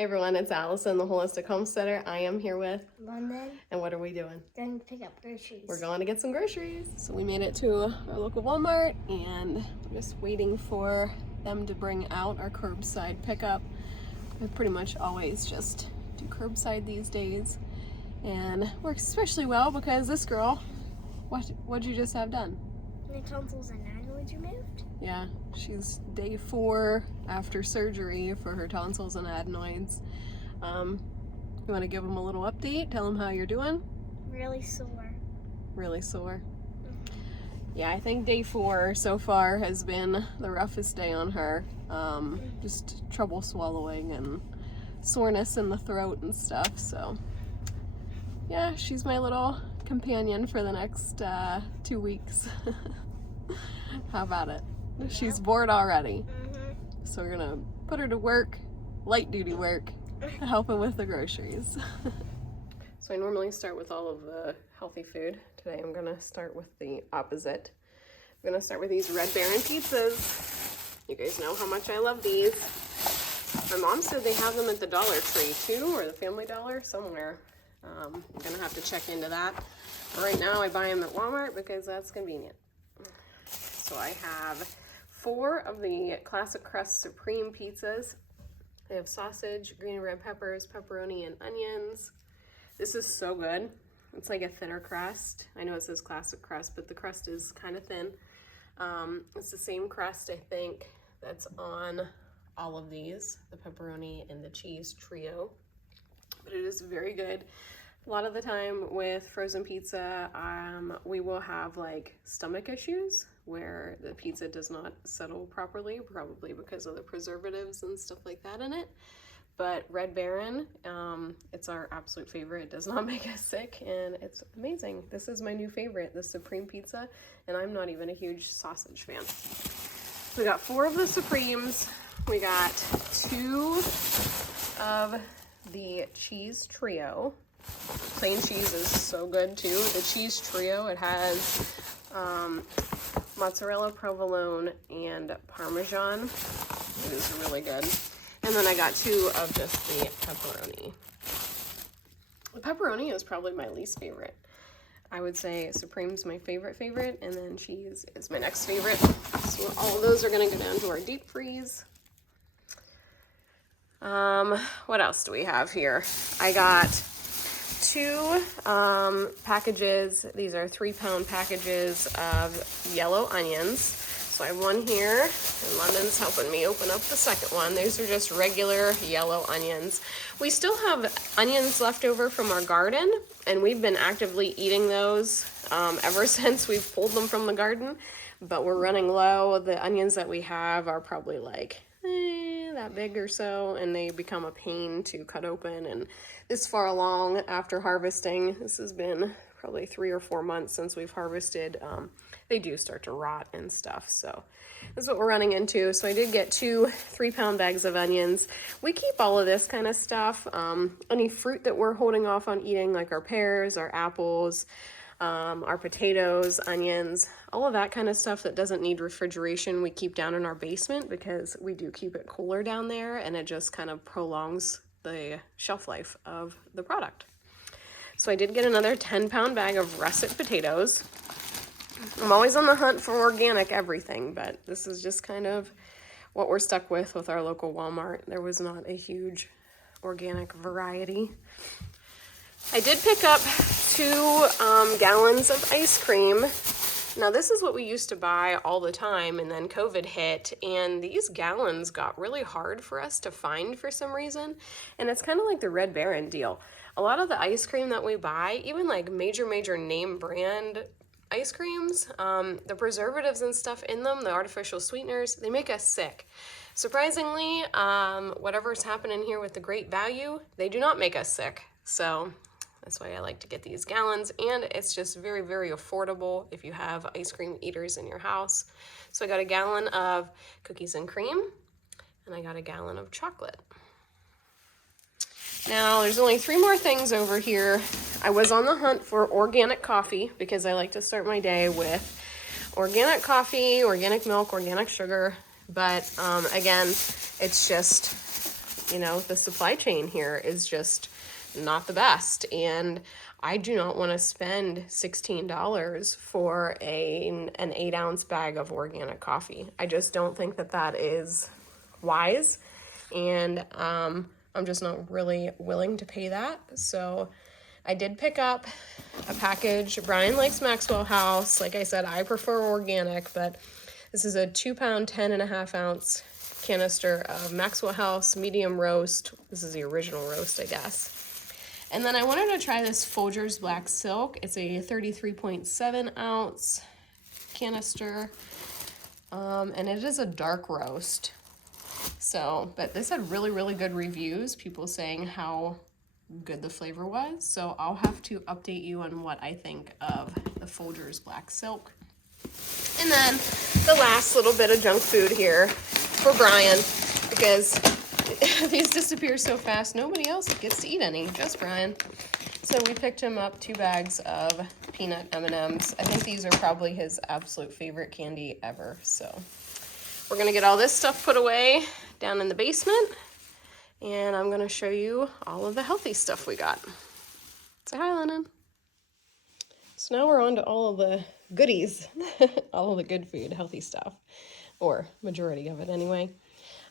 Hey everyone, it's Allison, the Holistic Homesteader. I am here with London. And what are we doing? Going to pick up groceries. We're going to get some groceries. So we made it to our local Walmart and I'm just waiting for them to bring out our curbside pickup. We pretty much always just do curbside these days. And it works especially well because this girl, what'd you just have done? My tonsils and adenoids removed. Yeah, she's day 4 after surgery for her tonsils and adenoids. You want to give them a little update? Tell them how you're doing? Really sore. Really sore. Yeah, I think day 4 so far has been the roughest day on her. Just trouble swallowing and soreness in the throat and stuff. So yeah, she's my little companion for the next 2 weeks. How about it? She's bored already. So we're gonna put her to work, light duty work, helping with the groceries. So I normally start with all of the healthy food. Today I'm gonna start with the opposite. I'm gonna start with these Red Baron pizzas. You guys know how much I love these. My mom said they have them at the Dollar Tree too, or the Family Dollar, somewhere. I'm gonna have to check into that. But right now I buy them at Walmart because that's convenient. So I have 4 of the Classic Crust Supreme pizzas. They have sausage, green and red peppers, pepperoni, and onions. This is so good. It's like a thinner crust. I know it says Classic Crust, but the crust is kind of thin. It's the same crust, I think, that's on all of these, the pepperoni and the cheese trio. But it is very good. A lot of the time with frozen pizza, we will have like stomach issues where the pizza does not settle properly, probably because of the preservatives and stuff like that in it. But Red Baron, it's our absolute favorite. It does not make us sick and it's amazing. This is my new favorite, the Supreme Pizza, and I'm not even a huge sausage fan. We got 4 of the Supremes. We got 2 of the cheese trio. Plain cheese is so good too. The cheese trio, it has mozzarella, provolone, and Parmesan. It is really good. And then I got 2 of just the pepperoni. The pepperoni is probably my least favorite. I would say Supreme's my favorite, and then cheese is my next favorite. So all of those are gonna go down to our deep freeze. What else do we have here? I got 2 packages. These are 3-pound packages of yellow onions. So I have 1 here, and London's helping me open up the second one. These are just regular yellow onions. We still have onions left over from our garden, and we've been actively eating those ever since we've pulled them from the garden, but we're running low. The onions that we have are probably like that big or so, and they become a pain to cut open. And this far along after harvesting, this has been probably 3 or 4 months since we've harvested, they do start to rot and stuff. So this is what we're running into. So I did get 2 3-pound bags of onions. We keep all of this kind of stuff. Any fruit that we're holding off on eating, like our pears, our apples, our potatoes, onions, all of that kind of stuff that doesn't need refrigeration, we keep down in our basement because we do keep it cooler down there, and it just kind of prolongs the shelf life of the product. So I did get another 10-pound bag of russet potatoes. I'm always on the hunt for organic everything, but this is just kind of what we're stuck with our local Walmart. There was not a huge organic variety. I did pick up 2 gallons of ice cream. Now this is what we used to buy all the time, and then COVID hit, and these gallons got really hard for us to find for some reason. And it's kind of like the Red Baron deal. A lot of the ice cream that we buy, even like major name brand ice creams, the preservatives and stuff in them, the artificial sweeteners, they make us sick. Surprisingly, whatever's happening here with the Great Value, they do not make us sick. So that's why I like to get these gallons, and it's just very affordable if you have ice cream eaters in your house. So I got a gallon of cookies and cream, and I got a gallon of chocolate. Now, there's only 3 more things over here. I was on the hunt for organic coffee because I like to start my day with organic coffee, organic milk, organic sugar. But again, it's just you know, the supply chain here is just not the best. And I do not want to spend $16 for an 8-ounce bag of organic coffee. I just don't think that that is wise. And I'm just not really willing to pay that. So I did pick up a package. Brian likes Maxwell House. Like I said, I prefer organic, but this is a 2-pound, 10.5-ounce canister of Maxwell House medium roast. This is the original roast, I guess. And then I wanted to try this Folgers Black Silk. It's a 33.7-ounce canister, and it is a dark roast. So, but this had really, really good reviews, people saying how good the flavor was. So I'll have to update you on what I think of the Folgers Black Silk. And then the last little bit of junk food here for Brian, because these disappear so fast, nobody else gets to eat any, just Brian. So we picked him up 2 bags of peanut M&Ms. I think these are probably his absolute favorite candy ever. So we're gonna get all this stuff put away down in the basement, and I'm gonna show you all of the healthy stuff we got. Say hi, Lennon. So now we're on to all of the goodies, all of the good food, healthy stuff, or majority of it anyway.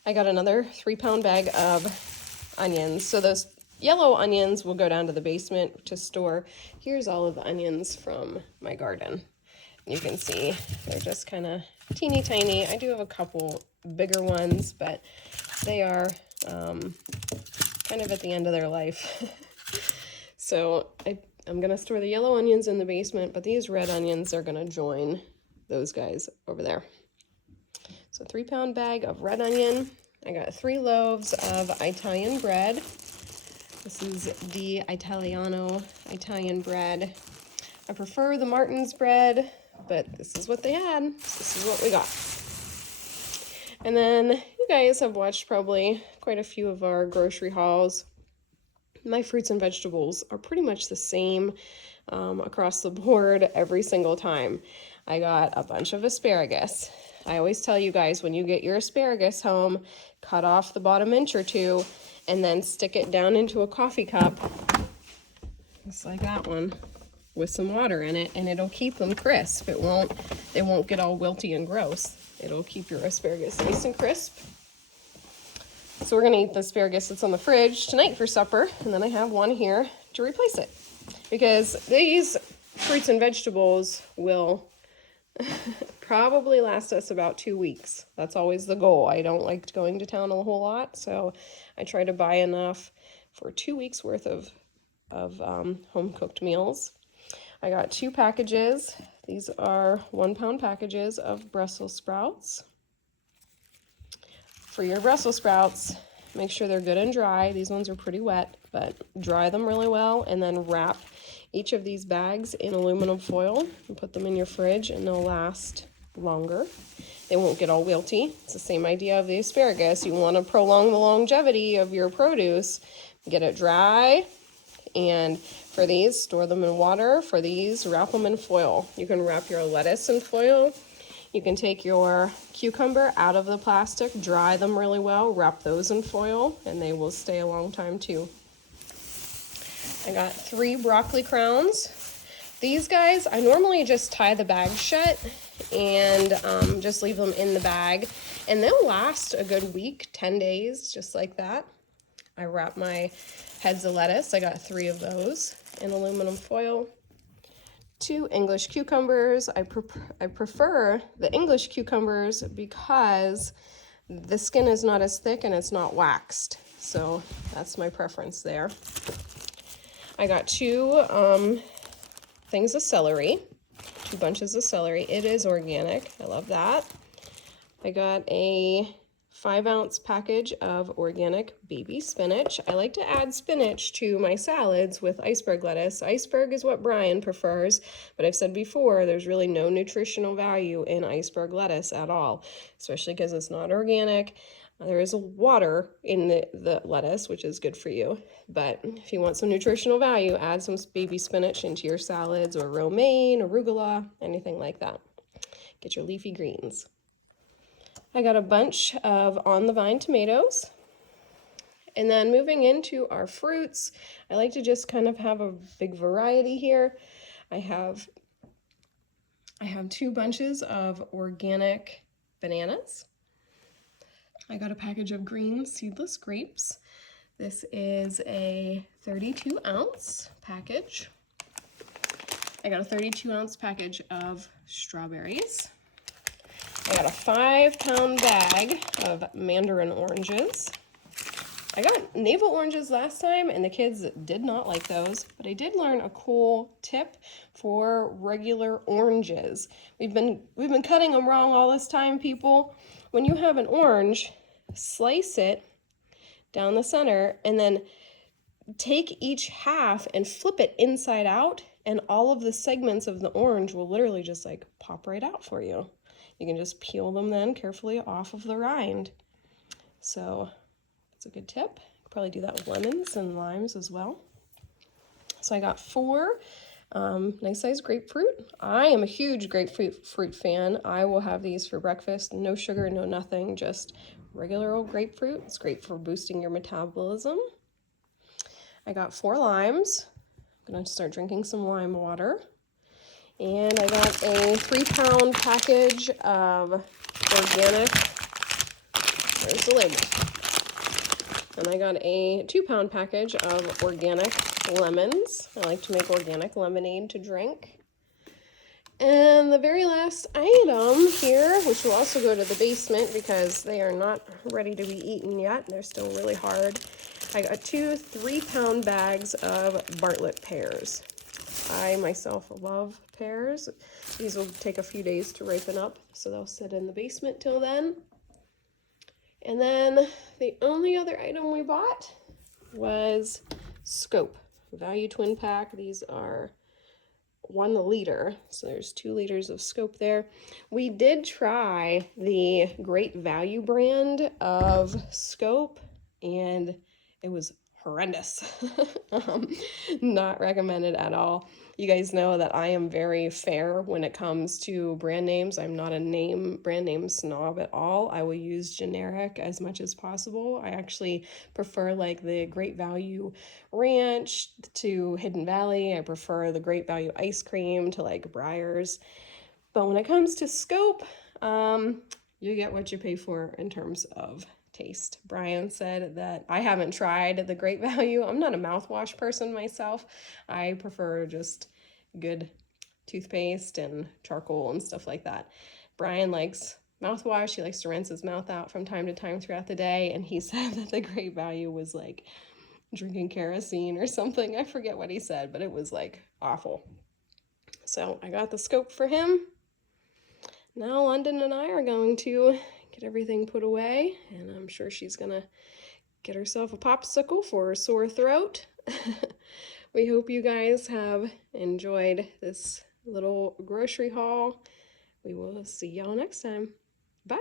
I got another 3-pound bag of onions. So those yellow onions will go down to the basement to store. Here's all of the onions from my garden. You can see they're just kind of teeny tiny. I do have a couple bigger ones, but they are kind of at the end of their life. So I'm going to store the yellow onions in the basement, but these red onions are going to join those guys over there. So 3-pound bag of red onion. I got 3 loaves of Italian bread. This is the Italiano Italian bread. I prefer the Martin's bread, but this is what they had. This is what we got. And then you guys have watched probably quite a few of our grocery hauls. My fruits and vegetables are pretty much the same across the board every single time. I got a bunch of asparagus. I always tell you guys, when you get your asparagus home, cut off the bottom inch or 2 and then stick it down into a coffee cup, just like that one, with some water in it, and it'll keep them crisp. They won't get all wilty and gross. It'll keep your asparagus nice and crisp. So we're gonna eat the asparagus that's on the fridge tonight for supper, and then I have one here to replace it, because these fruits and vegetables will probably last us about 2 weeks. That's always the goal. I don't like going to town a whole lot, so I try to buy enough for 2 weeks worth of home-cooked meals. I got 2 packages. These are 1-pound packages of Brussels sprouts. For your Brussels sprouts, make sure they're good and dry. These ones are pretty wet, but dry them really well, and then wrap each of these bags in aluminum foil and put them in your fridge, and they'll last longer. They won't get all wilty. It's the same idea of the asparagus. You want to prolong the longevity of your produce. Get it dry, and for these, store them in water. For these, wrap them in foil. You can wrap your lettuce in foil. You can take your cucumber out of the plastic, dry them really well, wrap those in foil, and they will stay a long time too. I got 3 broccoli crowns. These guys, I normally just tie the bag shut and just leave them in the bag, and they'll last a good week, 10 days, just like that. I wrap my heads of lettuce. I got 3 of those in aluminum foil. 2 English cucumbers. I prefer the English cucumbers because the skin is not as thick and it's not waxed. So that's my preference there. I got 2 things of celery, 2 bunches of celery. It is organic. I love that. I got a 5-ounce package of organic baby spinach. I like to add spinach to my salads with iceberg lettuce. Iceberg is what Brian prefers, but I've said before, there's really no nutritional value in iceberg lettuce at all, especially because it's not organic. There is water in the lettuce, which is good for you, but if you want some nutritional value, add some baby spinach into your salads, or romaine, arugula, anything like that. Get your leafy greens. I got a bunch of on the vine tomatoes, And then moving into our fruits, I like to just kind of have a big variety here. I have 2 bunches of organic bananas. I got a package of green seedless grapes. This is a 32 ounce package. I got a 32 ounce package of strawberries. I got a 5-pound bag of mandarin oranges. I got navel oranges last time and the kids did not like those, but I did learn a cool tip for regular oranges. We've been cutting them wrong all this time, people. When you have an orange, slice it down the center and then take each half and flip it inside out, and all of the segments of the orange will literally just like pop right out for you. You can just peel them then carefully off of the rind. So that's a good tip. Probably do that with lemons and limes as well. So I got 4 nice sized grapefruit. I am a huge grapefruit fan. I will have these for breakfast. No sugar, no nothing, just regular old grapefruit. It's great for boosting your metabolism. I got 4 limes. I'm gonna start drinking some lime water. And I got a 3-pound package of organic, where's the lid? And I got a 2-pound package of organic lemons. I like to make organic lemonade to drink. And the very last item here, which will also go to the basement because they are not ready to be eaten yet. They're still really hard. I got 2 3-pound bags of Bartlett pears. I myself love pears. These will take a few days to ripen up, so they'll sit in the basement till then. And then the only other item we bought was Scope Value Twin Pack. These are 1 liter, so there's 2 liters of Scope there. We did try the Great Value brand of Scope, and it was horrendous. Not recommended at all. You guys know that I am very fair when it comes to brand names. I'm not a brand name snob at all. I will use generic as much as possible. I actually prefer like the Great Value Ranch to Hidden Valley. I prefer the Great Value ice cream to like Breyers. But when it comes to Scope, you get what you pay for in terms of taste. Brian said that I haven't tried the Great Value. I'm not a mouthwash person myself. I prefer just good toothpaste and charcoal and stuff like that. Brian likes mouthwash. He likes to rinse his mouth out from time to time throughout the day, and he said that the Great Value was like drinking kerosene or something. I forget what he said, but it was like awful. So I got the Scope for him. Now London and I are going to get everything put away, and I'm sure she's gonna get herself a popsicle for her sore throat. We hope you guys have enjoyed this little grocery haul. We will see y'all next time. Bye.